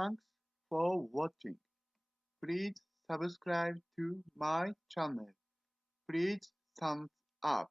Thanks for watching. Please subscribe to my channel. Please thumbs up.